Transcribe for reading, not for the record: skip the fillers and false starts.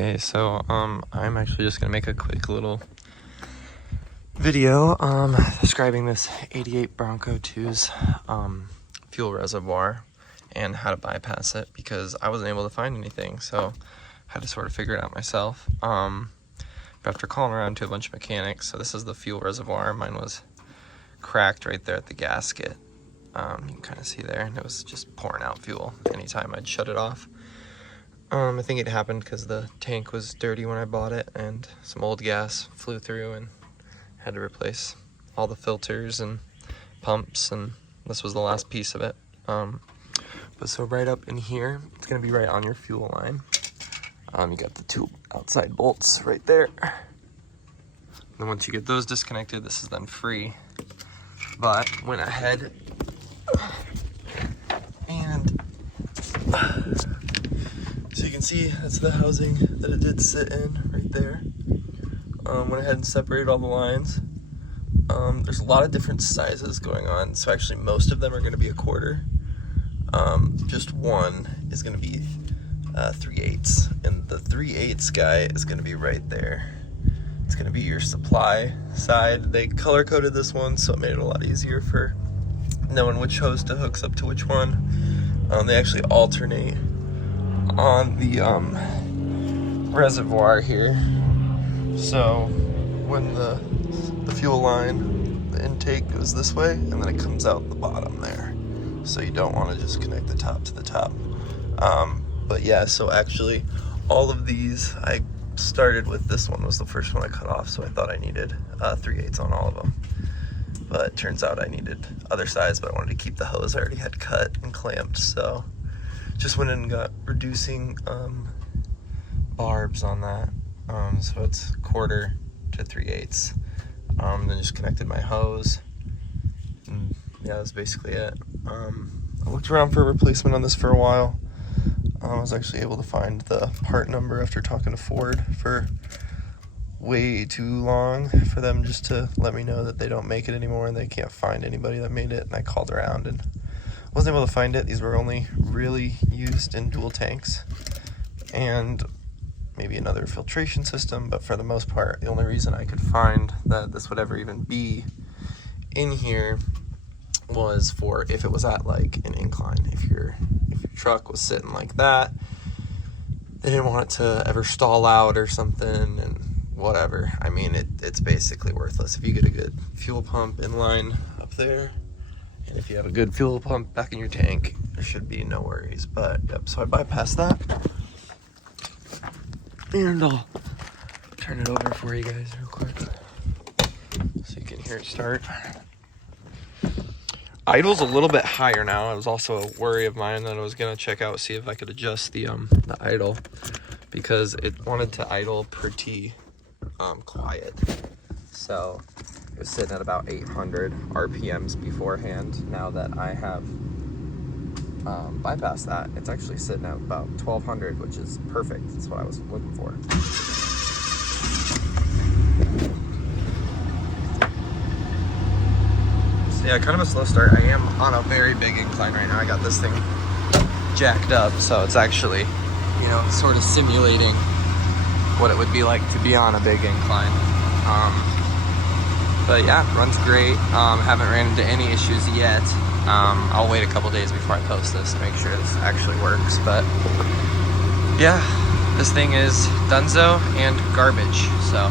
Okay, so I'm actually just gonna make a quick little video describing this 88 Bronco 2's fuel reservoir and how to bypass it, because I wasn't able to find anything, so I had to sort of figure it out myself. But after calling around to a bunch of mechanics, so this is the fuel reservoir. Mine was cracked right there at the gasket. You can kind of see there, and it was just pouring out fuel anytime I'd shut it off. I think it happened because the tank was dirty when I bought it, and some old gas flew through and had to replace all the filters and pumps, and this was the last piece of it. But so right up in here, it's gonna be right on your fuel line. You got the two outside bolts right there. And once you get those disconnected, this is then free. But went ahead and so you can see that's the housing that it did sit in right there. Went ahead and separated all the lines. There's a lot of different sizes going on, so actually most of them are going to be a quarter. Just one is going to be 3/8, and the 3/8 guy is going to be right there. It's going to be your supply side. They color coded this one, so it made it a lot easier for knowing which hose to hooks up to which one. They actually alternate on the reservoir here, so when the fuel line, the intake goes this way, and then it comes out the bottom there, so you don't want to just connect the top to the top. But yeah, so actually all of these, I started with this one, was the first one I cut off, so I thought I needed 3/8 on all of them, but it turns out I needed other sides, but I wanted to keep the hose I already had cut and clamped, so just went in and got reducing barbs on that. So it's 1/4 to 3/8. Then just connected my hose, and yeah, that's basically it. I looked around for a replacement on this for a while. I was actually able to find the part number after talking to Ford for way too long for them just to let me know that they don't make it anymore and they can't find anybody that made it. And I called around and wasn't able to find it. These were only really used in dual tanks and maybe another filtration system, but for the most part, the only reason I could find that this would ever even be in here was for if it was at like an incline. If your truck was sitting like that, they didn't want it to ever stall out or something, and whatever. I mean, it's basically worthless. If you get a good fuel pump in line up there, and if you have a good fuel pump back in your tank, there should be no worries. But yep, so I bypassed that, and I'll turn it over for you guys real quick so you can hear it start. Idle's a little bit higher now. It was also a worry of mine that I was gonna check out, see if I could adjust the idle, because it wanted to idle pretty quiet. So it was sitting at about 800 RPMs beforehand. Now that I have bypassed that, it's actually sitting at about 1200, which is perfect. That's what I was looking for. Yeah, kind of a slow start. I am on a very big incline right now. I got this thing jacked up, so it's actually, you know, sort of simulating what it would be like to be on a big incline. But yeah, runs great. Haven't ran into any issues yet. I'll wait a couple days before I post this to make sure this actually works. But yeah, this thing is donezo and garbage, so